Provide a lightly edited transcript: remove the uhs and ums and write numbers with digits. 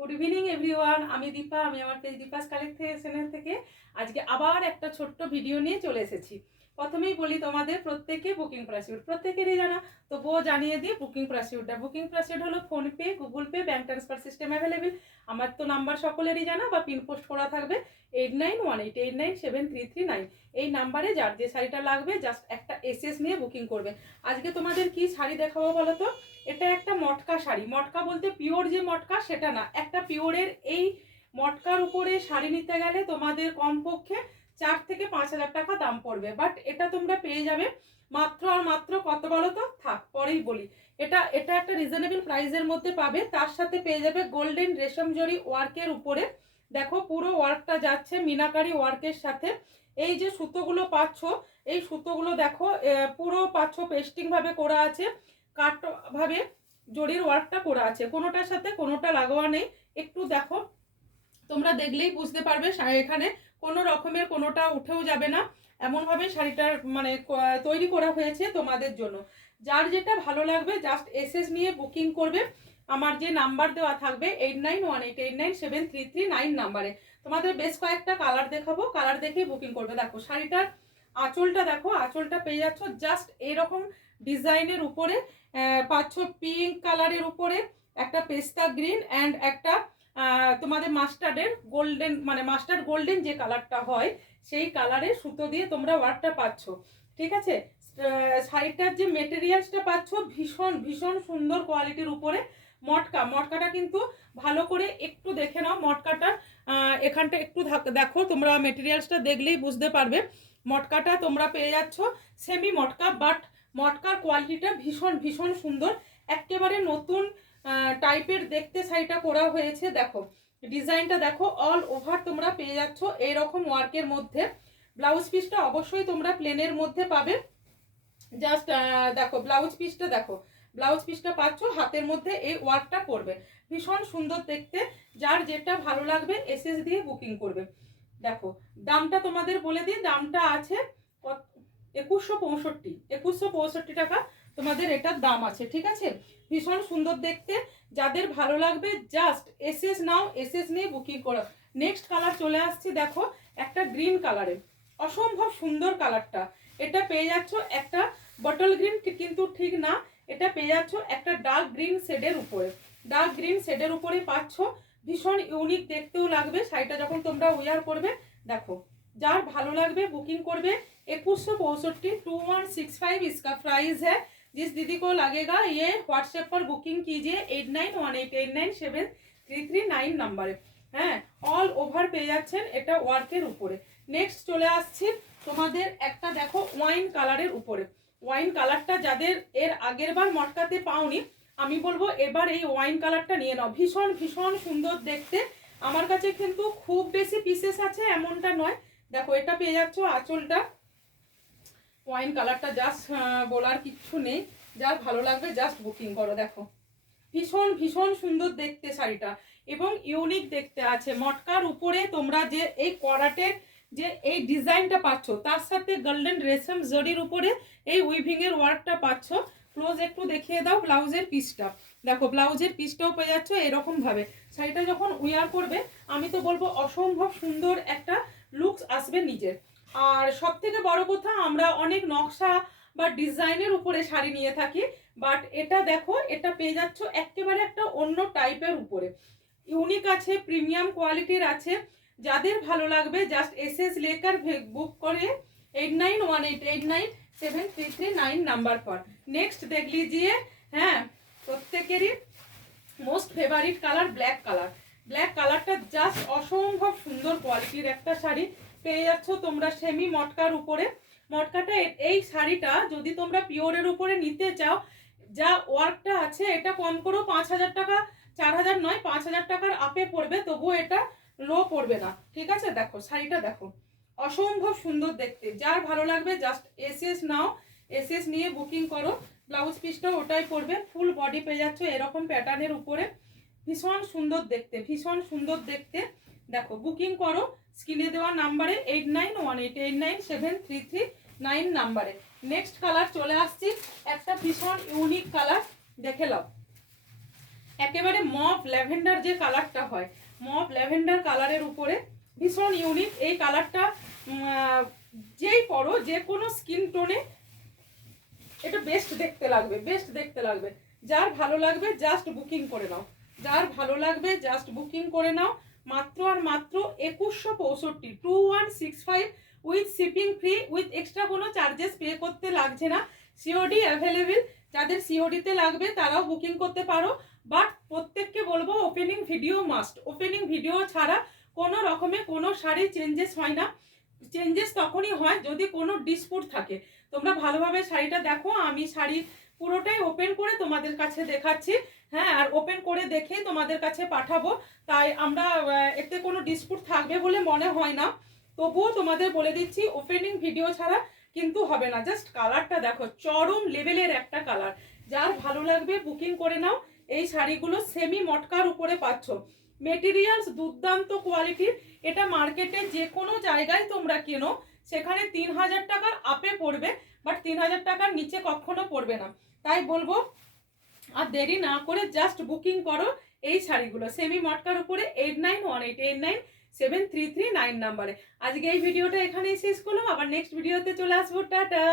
Good evening everyone. আমি দীপা, আমি আমার পেজ দীপাস কালেকশন থেকে আজকে আবার একটা ছোট্ট ভিডিও নিয়ে চলে এসেছি। প্রথমেই বলি তোমাদের প্রত্যেকে বুকিং প্রসিডিউর প্রত্যেকেরই জানা, তবুও জানিয়ে দিই বুকিং প্রসিডিউরটা। বুকিং প্রসিডিউর হলো PhonePe, Google pay, bank transfer system available. আমার তো নাম্বার সকলেরই জানা বা পিন পোস্ট করা থাকবে 8918897339। এই নাম্বারে যার যে শাড়িটা লাগবে জাস্ট একটা এসএস নিয়ে বুকিং করবে। আজকে তোমাদের কি শাড়ি দেখাবো বলো তো? এটা একটা মটকা শাড়ি। মটকা বলতে পিওর যে মটকা সেটা না, একটা পিওরের এই মটকার উপরে শাড়ি নিতে গেলে তোমাদের কমপক্ষে 4 থেকে 5 হাজার টাকা দাম পড়বে। বাট এটা তোমরা পেয়ে যাবে মাত্র আর মাত্র কত বলো তো? থাক পরেই বলি। এটা এটা একটা রিজনেবল প্রাইসের মধ্যে পাবে। তার সাথে পেয়ে যাবে গোল্ডেন রেশম জরি ওয়ার্কের উপরে। দেখো পুরো ওয়ার্কটা যাচ্ছে মিনাকারি ওয়ার্কের সাথে। এই যে সুতোগুলো পাচ্ছ, এই সুতোগুলো দেখো পুরো পাচ্ছ পেস্টিং ভাবে করা আছে, কাট ভাবে জরির ওয়ার্কটা করা আছে, কোনোটার সাথে কোনোটা লাগোয়া নেই। একটু দেখো, তোমরা দেখলেই বুঝতে পারবে এখানে কোনো রকমের কোনোটা উঠেও যাবে না। এমনভাবে শাড়িটার মানে তৈরি করা হয়েছে তোমাদের জন্য। যার যেটা ভালো লাগবে জাস্ট এসএস নিয়ে বুকিং করবে। আমার যে নাম্বার দেওয়া থাকবে 8918897339 নাম্বারে। তোমাদের বেশ কয়েকটা কালার দেখাবো, কালার দেখেই বুকিং করবে। দেখো শাড়িটার আঁচলটা দেখো, আঁচলটা পেয়ে যাচ্ছ জাস্ট এরকম ডিজাইনের উপরে। পাচ্ছ পিঙ্ক কালারের উপরে একটা পেস্তা গ্রিন অ্যান্ড একটা তোমাদের মাস্টার্ডের গোল্ডেন, মানে মাস্টার্ড গোল্ডেন যে কালারটা হয় সেই কালারের সুতো দিয়ে তোমরা ওয়ার্কটা পাচ্ছ। ঠিক আছে, শাড়িটার যে মেটেরিয়ালসটা পাচ্ছ ভীষণ ভীষণ সুন্দর কোয়ালিটির উপরে। মটকাটা কিন্তু ভালো করে একটু দেখে নাও। মটকাটার এখানটা একটু দেখো, তোমরা মেটেরিয়ালসটা দেখলেই বুঝতে পারবে। মটকাটা তোমরা পেয়ে যাচ্ছ সেমি মটকা, বাট মটকার কোয়ালিটিটা ভীষণ ভীষণ সুন্দর। একেবারে নতুন টাইপের দেখতে শাড়িটা করা হয়েছে। দেখো ডিজাইনটা দেখো, অল ওভার তোমরা পেয়ে যাচ্ছ এইরকম ওয়ার্কের মধ্যে। ব্লাউজ পিসটা অবশ্যই তোমরা প্লেনের মধ্যে পাবে। জাস্ট দেখো ব্লাউজ পিসটা দেখো, ব্লাউজ পিসটা পাচ্ছ হাতের মধ্যে এই ওয়ার্কটা করবে, ভীষণ সুন্দর দেখতে। যার যেটা ভালো লাগবে এসএস দিয়ে বুকিং করবে। দেখো দামটা তোমাদের বলে দিই, দামটা আছে 2165 টাকা তোমাদের এটার দাম আছে। ঠিক আছে, ভীষণ সুন্দর দেখতে। যাদের ভালো লাগবে জাস্ট এসএস নাও, এসএস নিয়ে বুকিং করো। নেক্সট কালার চলে আসছে, দেখো একটা গ্রিন কালারে, অসম্ভব সুন্দর কালারটা। এটা পেয়ে যাচ্ছ একটা বটল গ্রিন, কিন্তু ঠিক না, এটা পেয়ে যাচ্ছ একটা ডার্ক গ্রিন শেডের উপরে। ডার্ক গ্রিন শেডের উপরে পাচ্ছ, ভীষণ ইউনিক দেখতেও লাগবে শাড়িটা যখন তোমরা ওয়্যার করবে। দেখো যার ভালো লাগবে বুকিং করবে। 2165 2165 इसका प्राइस है। जिस दीदी को लगेगा ये व्हाट्सएप पर बुकिंग कीजिए 8918897339 নাম্বারে। হ্যাঁ, অল ওভার পেয়ে যাচ্ছেন এটা ওয়ার্কের উপরে। নেক্সট চলে আসছি তোমাদের একটা দেখো ওয়াইন কালারের উপরে। ওয়াইন কালারটা যাদের এর আগের বার মটকাতে পাওনি, আমি বলবো এবার এই ওয়াইন কালারটা নিয়ে নাও, ভীষণ ভীষণ সুন্দর দেখতে। আমার কাছে কিন্তু খুব বেশি পিসেস আছে এমনটা নয়। দেখো এটা পেয়ে যাচ্ছ আঁচলটা ওয়াইন কালারটা, জাস্ট বলার কিচ্ছু নেই। যার ভালো লাগবে জাস্ট বুকিং করো। দেখো ভীষণ ভীষণ সুন্দর দেখতে শাড়িটা এবং ইউনিক দেখতে আছে। মটকার উপরে তোমরা যে এই করাটের যে এই ডিজাইনটা পাচ্ছ, তার সাথে গোল্ডেন রেশম জরির উপরে এই উইভিং এর ওয়ার্কটা পাচ্ছ। ক্লোজ একটু দেখিয়ে দাও ব্লাউজের পিসটা। দেখো ব্লাউজের পিসটাও পেয়ে যাচ্ছ এরকম ভাবে। শাড়িটা যখন উইয়ার করবে আমি তো বলবো অসম্ভব সুন্দর একটা লুকস আসবে নিজের। আর সব থেকে বড় কথা, আমরা অনেক নকশা বা ডিজাইনের উপরে শাড়ি নিয়ে থাকি, বাট এটা দেখো এটা পেয়ে যাচ্ছ একেবারে একটা অন্য টাইপের উপরে। ইউনিক আছে, প্রিমিয়াম কোয়ালিটির আছে। যাদের ভালো লাগবে জাস্ট এসএস লেকার বুক করে 8918897339 নাম্বার पर। नेक्स्ट देख लीजिए। হ্যাঁ, প্রত্যেকেরই most favourite colour black colour. Black কালারটা জাস্ট অসম্ভব সুন্দর কোয়ালিটির একটা শাড়ি পেয়ে যাচ্ছ তোমরা সেমি মটকার উপরে। মটকাটা এই শাড়িটা যদি তোমরা পিওরের উপরে নিতে চাও, যা ওয়ার্কটা আছে এটা কম করো 5,000 টাকা, 4,000 নয় 5,000 টাকার আপে পড়বে, তবুও এটা লো পড়বে না। ঠিক আছে, দেখো শাড়িটা দেখো অসম্ভব সুন্দর দেখতে। যার ভালো লাগবে জাস্ট এসএস নাও, এসএস নিয়ে বুকিং করো। ব্লাউজ পিসটাও ওটাই পড়বে। ফুল বডি পেয়ে যাচ্ছ এরকম প্যাটার্নের উপরে, ভীষণ সুন্দর দেখতে, ভীষণ সুন্দর দেখতে। দেখো বুকিং করো স্ক্রিনে দেওয়া নাম্বারে 8918897339 নাম্বারে। নেক্সট কালার চলে আসছি, একটা ভীষণ ইউনিক কালার, দেখে নাও। একেবারে মভ ল্যাভেন্ডার যে কালারটা হয়, মভ ল্যাভেন্ডার কালারের উপরে ভীষণ ইউনিক এই কালারটা। যেই পরো যে কোনো স্কিন টোনে এটা বেস্ট দেখতে লাগবে, বেস্ট দেখতে লাগবে। যার ভালো লাগবে জাস্ট বুকিং করে নাও, যার ভালো লাগবে জাস্ট বুকিং করে নাও। মাত্র আর মাত্র 2165, 2165 with shipping free, with extra কোনো চার্জেস পে করতে লাগছে না। সিওডি অ্যাভেলেবেল, যাদের সিওডিতে লাগবে তারাও বুকিং করতে পারো। বাট প্রত্যেককে বলবো opening video must, opening video ছাড়া কোনো রকমে কোনো শাড়ি চেঞ্জেস হয় না। চেঞ্জেস তখনই হয় যদি কোনো ডিসপুট থাকে। তোমরা ভালোভাবে শাড়িটা দেখো, আমি শাড়ি পুরোটাই ওপেন করে তোমাদের কাছে দেখাচ্ছি। হ্যাঁ, আর ওপেন করে দেখে তোমাদের কাছে পাঠাবো, তাই আমরা এতে কোনো ডিসপুট থাকবে বলে মনে হয় না। তবুও তোমাদের বলে দিচ্ছি ওপেনিং ভিডিও ছাড়া কিন্তু হবে না। জাস্ট কালারটা দেখো, চরম লেভেলের একটা কালার। যার ভালো লাগবে বুকিং করে নাও। এই শাড়িগুলো সেমি মটকার উপরে পাচ্ছ, মেটেরিয়ালস দুর্দান্ত কোয়ালিটির। এটা মার্কেটে যে কোনো জায়গায় তোমরা কেনো সেখানে 3000 টাকার আপে পড়বে, বাট 3000 টাকার নিচে কখনো পড়বে না। তাই বলবো আর দেরি না করে জাস্ট বুকিং করো এই শাড়িগুলো সেমি মটকার উপরে 8918897339 নাম্বারে। আজকে এই ভিডিওটা এখানেই শেষ করলাম, আবার নেক্সট ভিডিওতে চলে আসবো। টাটা।